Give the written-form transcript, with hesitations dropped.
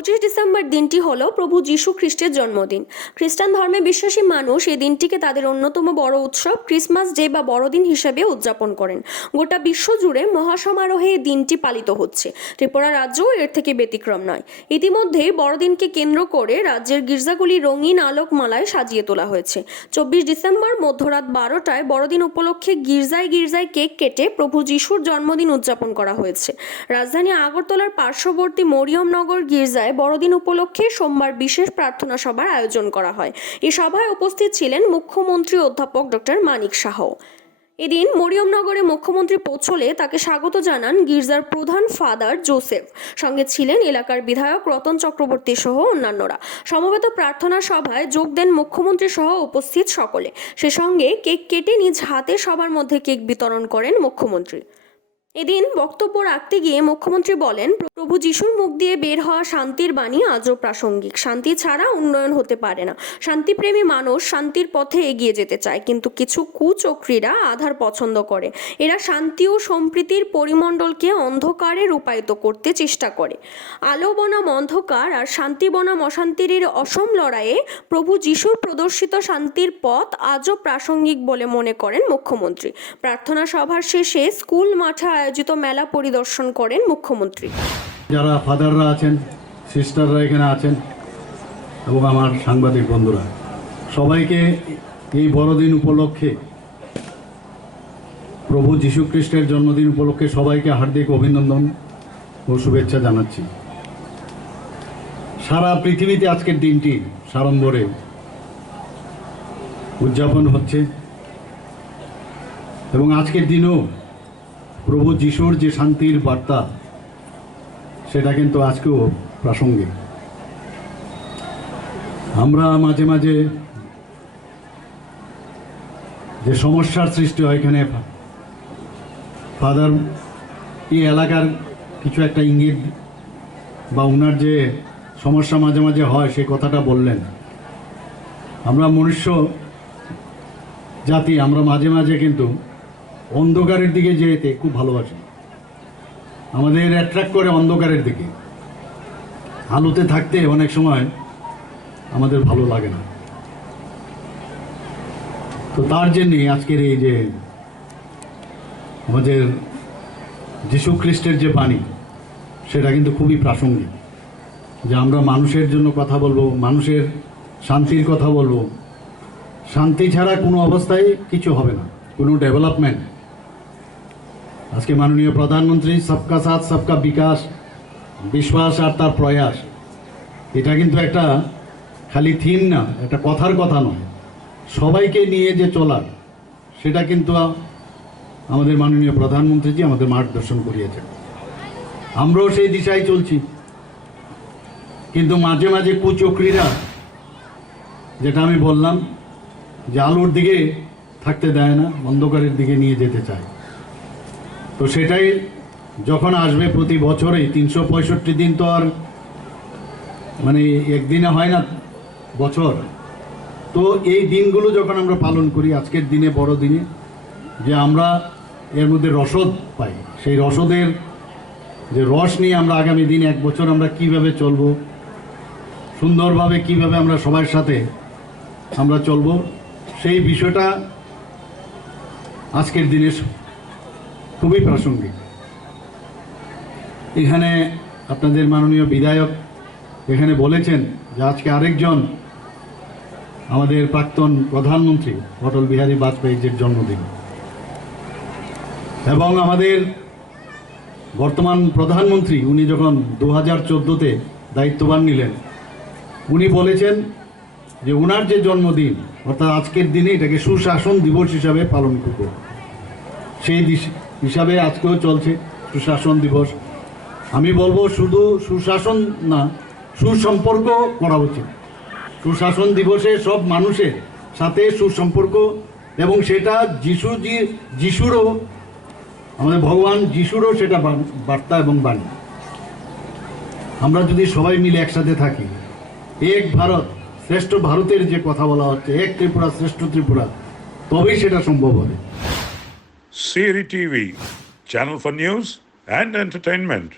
25 December দিনটি হলো প্রভু যীশু খ্রিস্টের জন্মদিন। খ্রিস্টান ধর্মে বিশ্বাসী মানুষ এই দিনটিকে তাদের অন্যতম বড় উৎসব ক্রিসমাস ডে বা বড়দিন হিসেবে উদযাপন করেন। গোটা বিশ্ব জুড়ে মহাসমারোহে এই দিনটি পালিত হচ্ছে। ত্রিপুরা রাজ্যও এর থেকে ব্যতিক্রম নয়। ইতিমধ্যে বড়দিনকে কেন্দ্র করে রাজ্যের গির্জাগুলি রঙিন আলোকমালায় সাজিয়ে তোলা হয়েছে। 24 ডিসেম্বর মধ্যরাত 12টায় বড়দিন উপলক্ষে গির্জায় গির্জায় কেক কেটে প্রভু যীশুর জন্মদিন উদযাপন করা হয়েছে। রাজধানী আগরতলার পার্শ্ববর্তী মরিয়মনগর গির্জায় বড়দিন উপলক্ষে সোমবার বিশেষ প্রার্থনা সভার আয়োজন করা হয়। এই সভায় উপস্থিত ছিলেন মুখ্যমন্ত্রী অধ্যাপক ডক্টর মানিক সাহ। এদিন মরিয়মনগরে মুখ্যমন্ত্রী পৌঁছলে তাকে স্বাগত জানান গির্জার প্রধান ফাদার জোসেফ। সঙ্গে ছিলেন এলাকার বিধায়ক রতন চক্রবর্তী সহ অন্যান্যরা। সমবেত প্রার্থনা সভায় যোগ দেন মুখ্যমন্ত্রী সহ উপস্থিত সকলে। সে সঙ্গে কেক কেটে নিজ হাতে সবার মধ্যে কেক বিতরণ করেন মুখ্যমন্ত্রী। এদিন বক্তব্য রাখতে গিয়ে মুখ্যমন্ত্রী বলেন, প্রভু যিশুর মুখ দিয়ে বের হওয়া শান্তির বাণী আজও প্রাসঙ্গিক। শান্তি ছাড়া উন্নয়ন হতে পারে না। শান্তিপ্রেমী মানুষ শান্তির পথে এগিয়ে যেতে চায়, কিন্তু কিছু কুচক্রীরা আধার পছন্দ করে। এরা শান্তি ও সম্প্রীতির পরিমণ্ডলকে অন্ধকারে রূপায়িত করতে চেষ্টা করে। আলো বনাম অন্ধকার আর শান্তি বনাম অশান্তির অসম লড়াইয়ে প্রভু যিশুর প্রদর্শিত শান্তির পথ আজও প্রাসঙ্গিক বলে মনে করেন মুখ্যমন্ত্রী। প্রার্থনা সভার শেষে স্কুল মাঠে আয়োজিত মেলা পরিদর্শন করেন মুখ্যমন্ত্রী। যারা ফাদাররা আছেন, সিস্টাররা এখানে আছেন এবং আমার সাংবাদিক বন্ধুরা, সবাইকে এই বড়দিন উপলক্ষে, প্রভু যীশু খ্রিস্টের জন্মদিন উপলক্ষে সবাইকে হার্দিক অভিনন্দন ও শুভেচ্ছা জানাচ্ছি। সারা পৃথিবীতে আজকের দিনটি সাড়ম্বরে উদযাপন হচ্ছে এবং আজকের দিনও প্রভু যিশুর যে শান্তির বার্তা, সেটা কিন্তু আজকেও প্রাসঙ্গিক। আমরা মাঝে মাঝে যে সমস্যার সৃষ্টি হয়, এখানে ফাদার এই এলাকার কিছু একটা ইঙ্গিত বা ওনার যে সমস্যা মাঝে মাঝে হয় সেই কথাটা বললেন। আমরা মনুষ্য জাতি, আমরা মাঝে মাঝে কিন্তু অন্ধকারের দিকে যেতে খুব ভালোবাসি। আমাদের অ্যাট্রাক্ট করে অন্ধকারের দিকে। আলোতে থাকতে অনেক সময় আমাদের ভালো লাগে না। তো তার জন্যে আজকের এই যে আমাদের যীশু খ্রিস্টের যে বাণী, সেটা কিন্তু খুবই প্রাসঙ্গিক। যে আমরা মানুষের জন্য কথা বলবো, মানুষের শান্তির কথা বলবো। শান্তি ছাড়া কোনো অবস্থায় কিছু হবে না, কোনো ডেভেলপমেন্ট। আজকে মাননীয় প্রধানমন্ত্রী সবকা সাথ সবকা বিকাশ, বিশ্বাস আর তার প্রয়াস, এটা কিন্তু একটা খালি থিম না, একটা কথার কথা নয়। সবাইকে নিয়ে যে চলার, সেটা কিন্তু আমাদের মাননীয় প্রধানমন্ত্রীজি আমাদের মার্গদর্শন করিয়েছেন। আমরাও সেই দিশায় চলছি, কিন্তু মাঝে মাঝে কুচক্রীরা, যেটা আমি বললাম, যে আলোর দিকে থাকতে দেয় না, অন্ধকারের দিকে নিয়ে যেতে চায়। তো সেটাই যখন আসবে, প্রতি বছরেই 365 দিন তো আর মানে একদিনে হয় না বছর। তো এই দিনগুলো যখন আমরা পালন করি, আজকের দিনে বড় দিনে, যে আমরা এর মধ্যে রসদ পাই, সেই রসদের যে রস নিয়ে আমরা আগামী দিন, এক বছর আমরা কিভাবে চলবো, সুন্দরভাবে কিভাবে আমরা সবার সাথে আমরা চলবো, সেই বিষয়টা আজকের দিনে খুবই প্রাসঙ্গিক। এখানে আপনাদের মাননীয় বিধায়ক এখানে বলেছেন যে আজকে আরেকজন আমাদের প্রাক্তন প্রধানমন্ত্রী অটল বিহারী বাজপেয়ীর জন্মদিন, এবং আমাদের বর্তমান প্রধানমন্ত্রী উনি যখন 2014-তে দায়িত্বভার নিলেন, উনি বলেছেন যে ওনার যে জন্মদিন, অর্থাৎ আজকের দিনে এটাকে সুশাসন দিবস হিসাবে পালন করব। সেই হিসাবে আজকেও চলছে সুশাসন দিবস। আমি বলবো শুধু সুশাসন না, সুসম্পর্ক করা উচিত। সুশাসন দিবসে সব মানুষের সাথে সুসম্পর্ক, এবং সেটা যিশুরও, আমাদের ভগবান যিশুরও সেটা বার্তা এবং বাণী। আমরা যদি সবাই মিলে একসাথে থাকি, এক ভারত শ্রেষ্ঠ ভারতের যে কথা বলা হচ্ছে, এক ত্রিপুরা শ্রেষ্ঠ ত্রিপুরা, তবেই সেটা সম্ভব হবে। CRI TV, channel for news and entertainment.